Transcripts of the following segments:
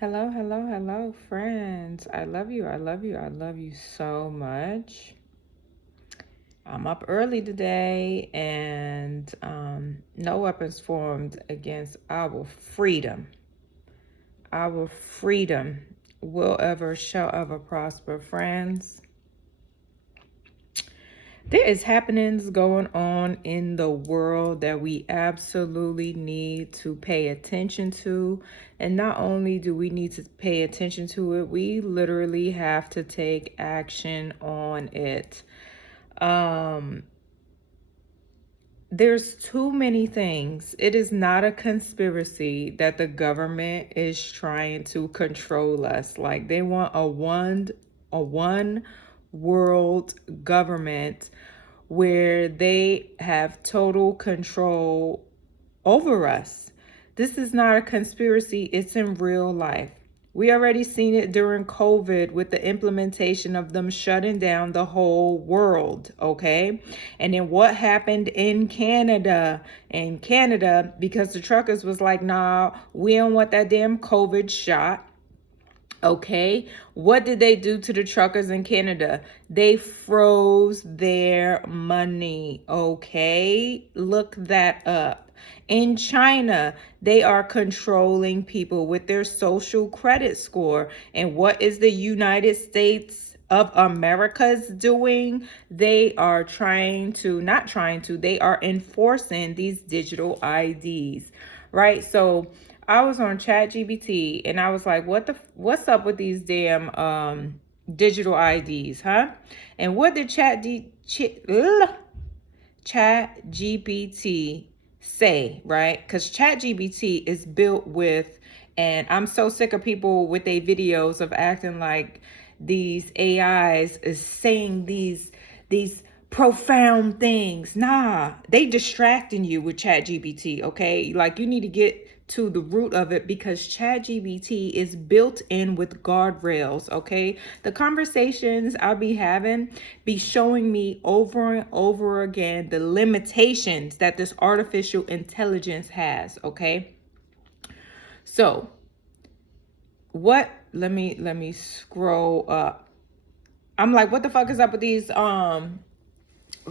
Hello, hello, hello, friends. I love you. I love you. I love you so much. I'm up early today, and no weapons formed against our freedom. Our freedom shall ever prosper, friends. There is happenings going on in the world that we absolutely need to pay attention to. And not only do we need to pay attention to it, we literally have to take action on it. There's too many things. It is not a conspiracy that the government is trying to control us. Like they want a one world government where they have total control over us. This is not a conspiracy, it's in real life. We already seen it during COVID with the implementation of them shutting down the whole world, okay? And then what happened in Canada? In Canada, because the truckers was like, nah, we don't want that damn COVID shot. Okay, what did they do to the truckers in Canada? They froze their money. Okay, look that up. In China, they are controlling people with their social credit score. And what is the United States of America's doing? They are they are enforcing these digital IDs, right? So I was on ChatGPT and I was like, what's up with these damn digital IDs, huh? And what did ChatGPT say, right? Because ChatGPT is built with, and I'm so sick of people with their videos of acting like these AIs is saying these profound things. Nah, they distracting you with ChatGPT, okay? Like you need to get to the root of it because ChatGPT is built in with guardrails, okay? The conversations I'll be having be showing me over and over again the limitations that this artificial intelligence has, okay? So, let me scroll up. I'm like, what the fuck is up with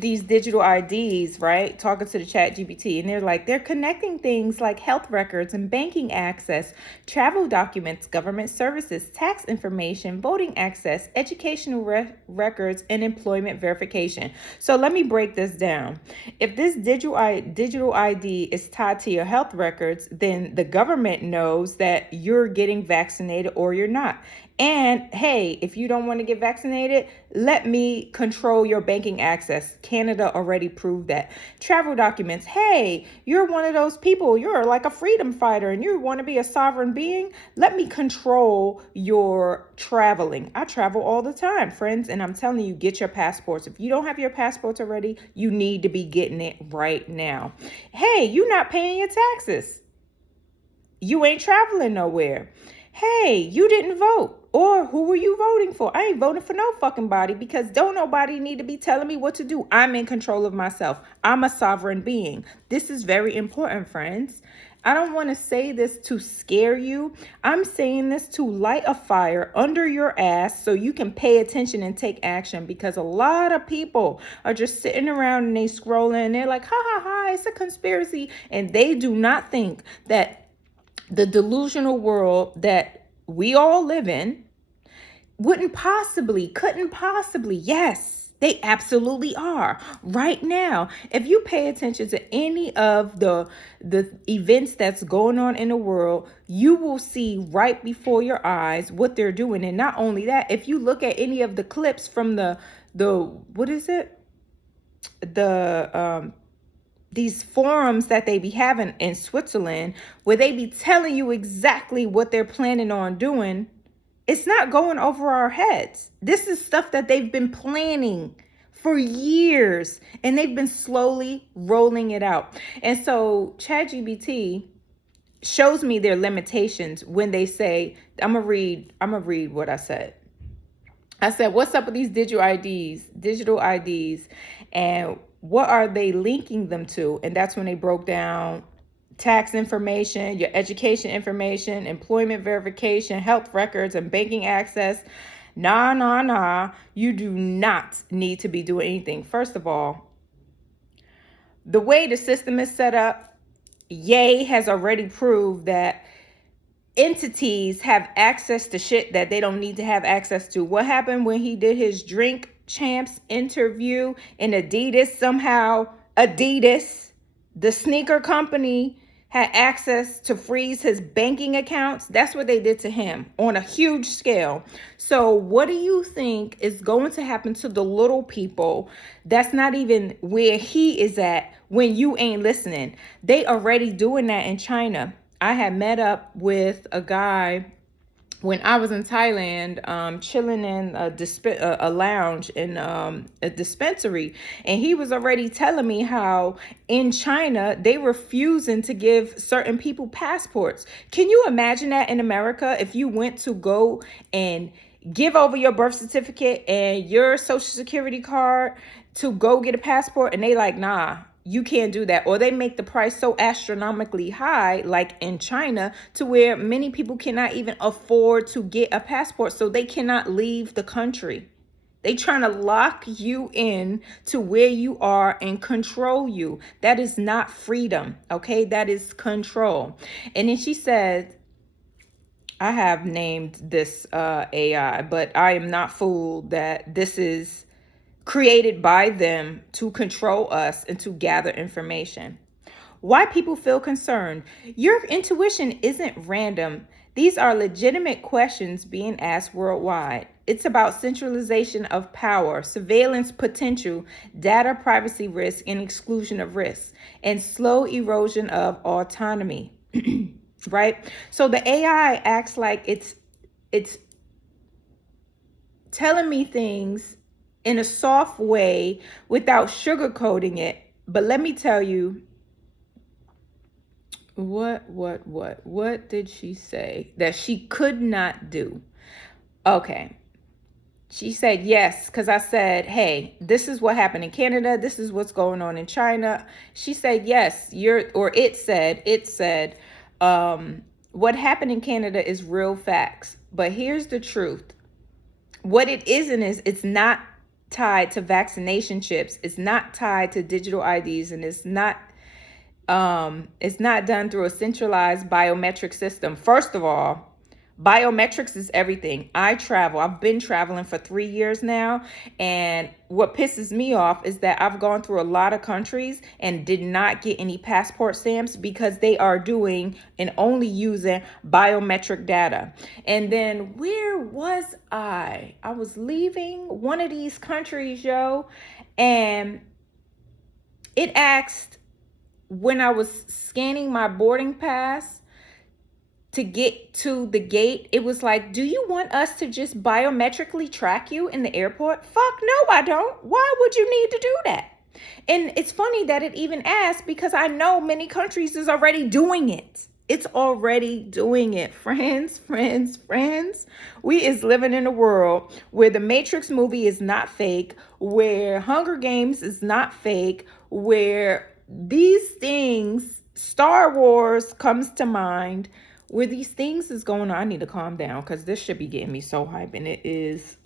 these digital IDs, right? Talking to the Chat GPT, and they're like, they're connecting things like health records and banking access, travel documents, government services, tax information, voting access, educational records, and employment verification. So let me break this down. If this digital ID is tied to your health records, then the government knows that you're getting vaccinated or you're not. And hey, if you don't want to get vaccinated, let me control your banking access. Canada already proved that. Travel documents. Hey, you're one of those people. You're like a freedom fighter and you want to be a sovereign being. Let me control your traveling. I travel all the time, friends. And I'm telling you, get your passports. If you don't have your passports already, you need to be getting it right now. Hey, you're not paying your taxes. You ain't traveling nowhere. Hey, you didn't vote. Or who were you voting for? I ain't voting for no fucking body because don't nobody need to be telling me what to do. I'm in control of myself. I'm a sovereign being. This is very important, friends. I don't want to say this to scare you. I'm saying this to light a fire under your ass so you can pay attention and take action because a lot of people are just sitting around and they scrolling and they're like, ha ha ha, it's a conspiracy. And they do not think that the delusional world that we all live in couldn't possibly, yes, they absolutely are right now. If you pay attention to any of the events that's going on in the world, you will see right before your eyes what they're doing. And not only that, if you look at any of the clips from the what is it, these forums that they be having in Switzerland where they be telling you exactly what they're planning on doing, it's not going over our heads. This is stuff that they've been planning for years and they've been slowly rolling it out. And so ChatGPT shows me their limitations when they say, I'm gonna read what I said. I said, what's up with these digital IDs, and what are they linking them to? And that's when they broke down tax information, your education information, employment verification, health records, and banking access. Nah. You do not need to be doing anything. First of all, the way the system is set up, Ye has already proved that entities have access to shit that they don't need to have access to. What happened when he did his Drink Champs interview in Adidas? Somehow Adidas, the sneaker company, had access to freeze his banking accounts. That's what they did to him on a huge scale. So what do you think is going to happen to the little people that's not even where he is at when you ain't listening? They already doing that in China. I had met up with a guy when I was in Thailand, chilling in a lounge in a dispensary, and he was already telling me how in China they refusing to give certain people passports. Can you imagine that in America? If you went to go and give over your birth certificate and your social security card to go get a passport, and they like, nah, you can't do that. Or they make the price so astronomically high, like in China, to where many people cannot even afford to get a passport, so they cannot leave the country. They trying to lock you in to where you are and control you. That is not freedom, okay? That is control. And then she said, I have named this AI, but I am not fooled that this is created by them to control us and to gather information. Why people feel concerned? Your intuition isn't random. These are legitimate questions being asked worldwide. It's about centralization of power, surveillance potential, data privacy risk, and exclusion of risk, and slow erosion of autonomy. Right? So the AI acts like it's telling me things in a soft way without sugarcoating it. But let me tell you, what did she say that she could not do? Okay. She said yes, because I said, hey, this is what happened in Canada. This is what's going on in China. She said, yes, it said, what happened in Canada is real facts. But here's the truth. What it isn't is it's not tied to vaccination chips. It's not tied to digital IDs, and it's not done through a centralized biometric system. First of all, biometrics is everything. I've been traveling for 3 years now, and what pisses me off is that I've gone through a lot of countries and did not get any passport stamps because they are doing and only using biometric data. And then where was I? I was leaving one of these countries, and it asked when I was scanning my boarding pass to get to the gate, it was like, do you want us to just biometrically track you in the airport? Fuck no, I don't. Why would you need to do that? And it's funny that it even asked, because I know many countries is already doing it. It's already doing it. Friends. We is living in a world where the Matrix movie is not fake, where Hunger Games is not fake, where these things, Star Wars comes to mind, where these things is going on. I need to calm down because this should be getting me so hype, and it is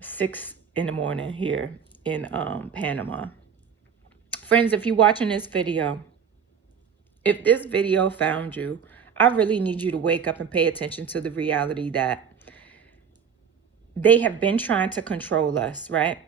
6 in the morning here in Panama. Friends, if you're watching this video, if this video found you, I really need you to wake up and pay attention to the reality that they have been trying to control us, right?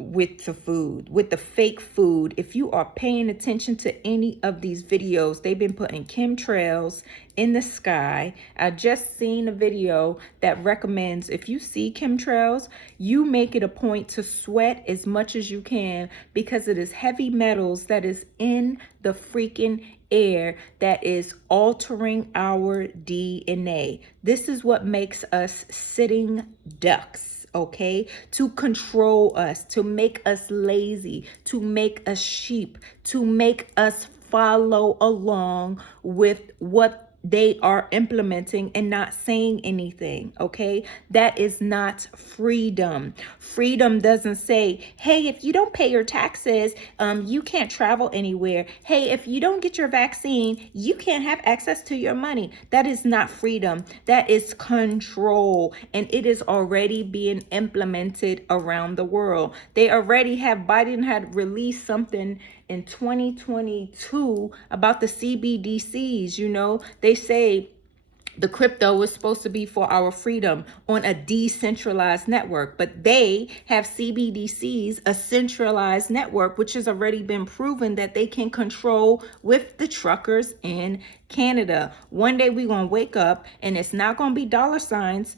With the food, with the fake food. If you are paying attention to any of these videos, they've been putting chemtrails in the sky. I just seen a video that recommends if you see chemtrails, you make it a point to sweat as much as you can, because it is heavy metals that is in the freaking air that is altering our DNA. This is what makes us sitting ducks. Okay, to control us, to make us lazy, to make us sheep, to make us follow along with what they are implementing and not saying anything. Okay, that is not freedom. Freedom doesn't say, hey, if you don't pay your taxes, you can't travel anywhere. Hey, if you don't get your vaccine, you can't have access to your money. That is not freedom. That is control, and it is already being implemented around the world. They already have, Biden had released something in 2022 about the CBDCs. You know, they say the crypto was supposed to be for our freedom on a decentralized network, but they have CBDCs, a centralized network, which has already been proven that they can control with the truckers in Canada. One day we're going to wake up and it's not going to be dollar signs.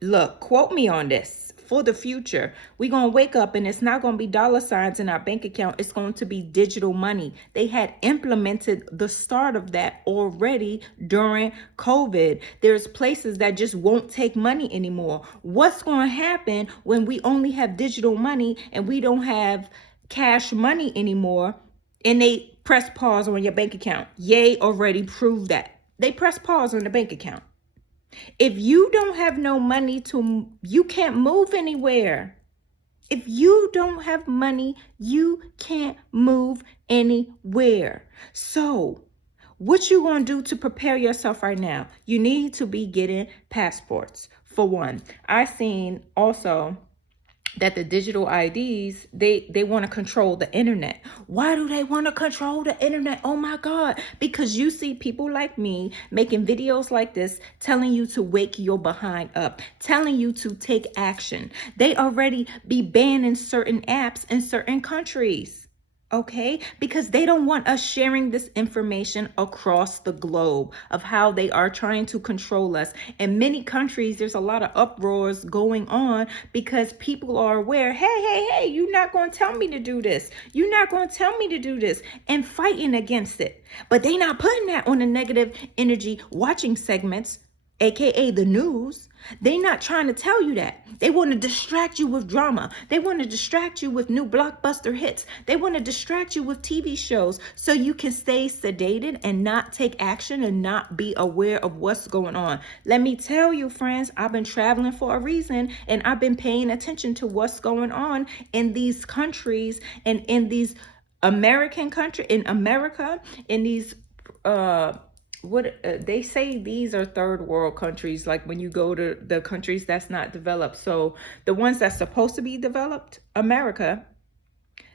Look, quote me on this. For the future, we're going to wake up and it's not going to be dollar signs in our bank account. It's going to be digital money. They had implemented the start of that already during COVID. There's places that just won't take money anymore. What's going to happen when we only have digital money and we don't have cash money anymore, and they press pause on your bank account? Yay already proved that. They press pause on the bank account. If you don't have no money you can't move anywhere. If you don't have money, you can't move anywhere. So what you gonna do to prepare yourself right now? You need to be getting passports, for one. I seen also that the digital IDs, they want to control the internet. Why do they want to control the internet? Oh my God, because you see people like me making videos like this, telling you to wake your behind up, telling you to take action. They already be banning certain apps in certain countries. Okay, because they don't want us sharing this information across the globe of how they are trying to control us. In many countries, there's a lot of uproars going on because people are aware, hey, you're not going to tell me to do this. You're not going to tell me to do this, and fighting against it. But they not putting that on the negative energy watching segments, aka the news. They not trying to tell you that. They want to distract you with drama. They want to distract you with new blockbuster hits. They want to distract you with TV shows so you can stay sedated and not take action and not be aware of what's going on. Let me tell you, friends, I've been traveling for a reason, and I've been paying attention to what's going on in these countries and in these in America, in these they say these are third world countries, like when you go to the countries that's not developed. So the ones that's supposed to be developed, America,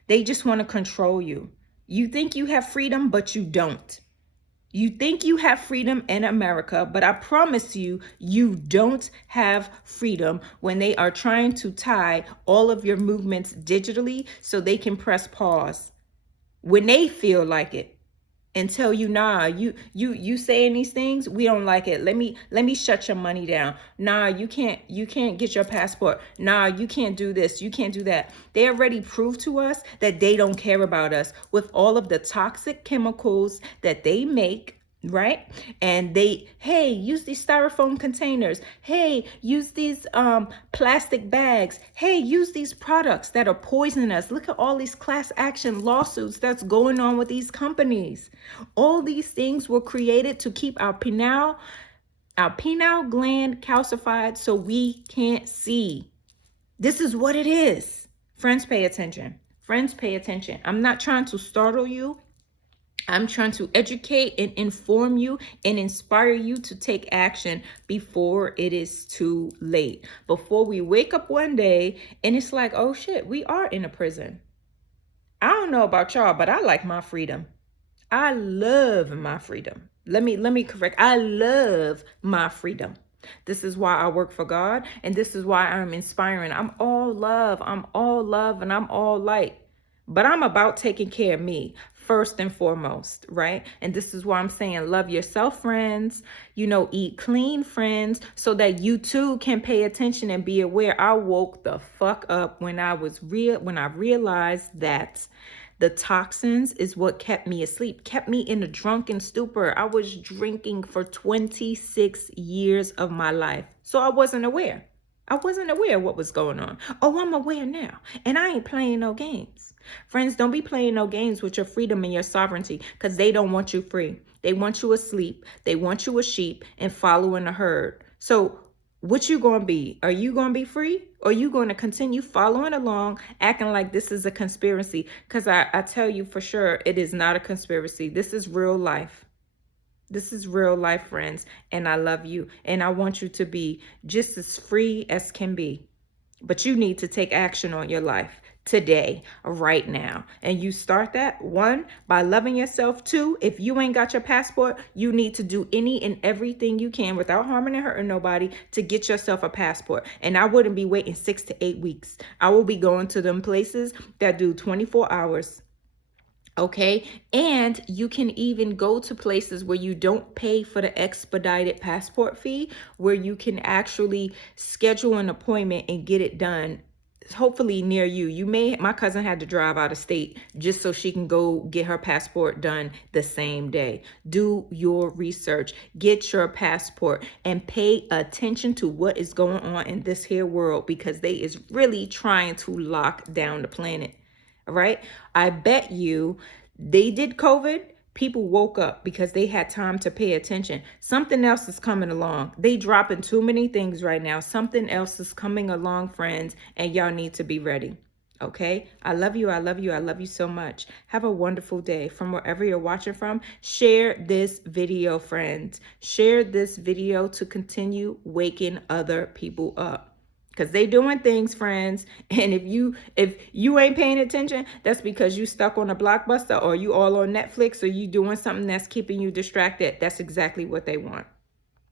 they just want to control you. You think you have freedom, but you don't. You think you have freedom in America, but I promise you, you don't have freedom when they are trying to tie all of your movements digitally so they can press pause when they feel like it and tell you, nah, you saying these things, we don't like it. Let me shut your money down. Nah, you can't get your passport. Nah, you can't do this. You can't do that. They already proved to us that they don't care about us with all of the toxic chemicals that they make. Right? And they, hey, use these styrofoam containers. Hey, use these plastic bags. Hey, use these products that are poisoning us. Look at all these class action lawsuits that's going on with these companies. All these things were created to keep our pineal gland calcified so we can't see. This is what it is. Friends, pay attention. Friends, pay attention. I'm not trying to startle you. I'm trying to educate and inform you and inspire you to take action before it is too late. Before we wake up one day and it's like, oh shit, we are in a prison. I don't know about y'all, but I like my freedom. I love my freedom. Let me correct. I love my freedom. This is why I work for God, and this is why I'm inspiring. I'm all love, and I'm all light. But I'm about taking care of me first and foremost, right? And this is why I'm saying love yourself, friends. Eat clean, friends, so that you too can pay attention and be aware. I woke the fuck up when I realized that the toxins is what kept me asleep, kept me in a drunken stupor. I was drinking for 26 years of my life. So I wasn't aware. I wasn't aware of what was going on. Oh, I'm aware now. And I ain't playing no games. Friends, don't be playing no games with your freedom and your sovereignty, because they don't want you free. They want you asleep. They want you a sheep and following the herd. So what you going to be? Are you going to be free? Or are you going to continue following along, acting like this is a conspiracy? Because I tell you for sure, it is not a conspiracy. This is real life. This is real life, friends. And I love you. And I want you to be just as free as can be. But you need to take action on your life today, right now. And you start that, 1, by loving yourself. 2, if you ain't got your passport, you need to do any and everything you can without harming and hurting nobody to get yourself a passport. And I wouldn't be waiting 6 to 8 weeks. I will be going to them places that do 24 hours. Okay, and you can even go to places where you don't pay for the expedited passport fee, where you can actually schedule an appointment and get it done, hopefully near you. My cousin had to drive out of state just so she can go get her passport done the same day. Do your research, get your passport, and pay attention to what is going on in this here world, because they is really trying to lock down the planet. All right. I bet you they did COVID. People woke up because they had time to pay attention. Something else is coming along. They dropping too many things right now. Something else is coming along, friends, and y'all need to be ready. Okay. I love you. I love you. I love you so much. Have a wonderful day from wherever you're watching from. Share this video, friends. Share this video to continue waking other people up. Because they doing things, friends. And if you ain't paying attention, that's because you stuck on a Blockbuster, or you all on Netflix, or you doing something that's keeping you distracted. That's exactly what they want.